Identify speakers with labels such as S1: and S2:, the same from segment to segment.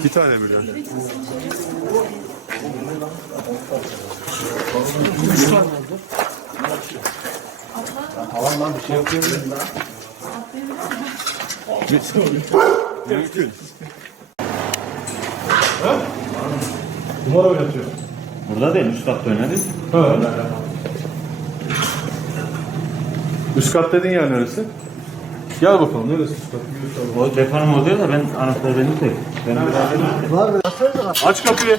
S1: İki tane birden. Mümkün.
S2: Numara oynatıyor.
S3: Burada değil, üst katta oynadık.
S2: Evet. Üst kat dediğin yer neresi? Gel bakalım neresi üst kat?
S3: O defanım oluyor da ben anahtarı benim tek. Ben beraber
S2: Aç kapıyı.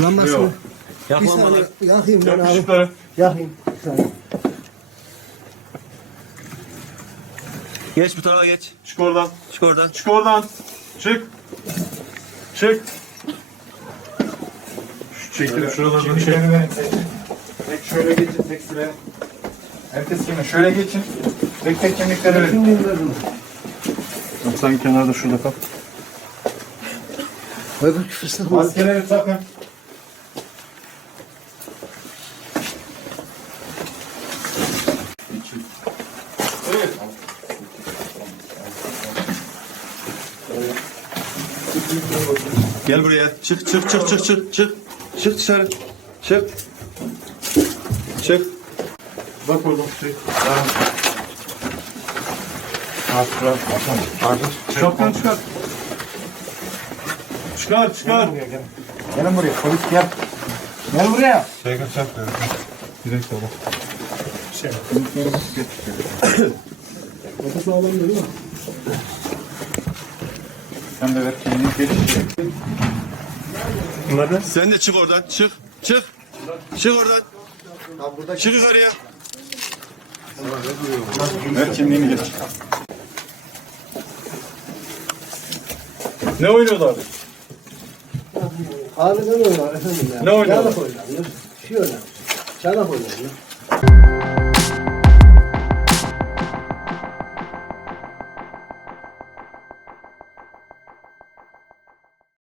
S4: Lambası saniye yakayım ben abi.
S2: ışıkları.
S4: Yakayım.
S1: Geç bu tarafa geç.
S2: Çık oradan.
S1: Çık oradan.
S2: Çık oradan. Çık. Çık. Şu çekilin şuralardan çek.
S5: Tek şöyle geçin tek sıraya. Herkes kendine şöyle geçin. Tek tek kemikleri verin.
S2: Sen kenarda şurada kal.
S4: Öbür fıstık mı?
S5: Maskeleri takın.
S1: Gel buraya. Çık çık çık çık çık çık. Çık dışarı. Çık. Çık.
S2: Bak oradan şey. Şapkanı çıkar. Çıkar çıkar.
S5: Gelin buraya polis gel. Gel buraya.
S2: Şey kaçak Direkt sola.
S5: Sen de ver kendini geç.
S1: Sen de çık oradan. Çık. Çık. Çık oradan. Çık yukarıya.
S5: Ver kimliğini geç.
S2: Ne oynuyorlar?
S4: Kahveden oynar efendim ya.
S2: Ne oynuyorlar?
S4: Çanak oynanır. Şey oynanır. Çanak oynanır.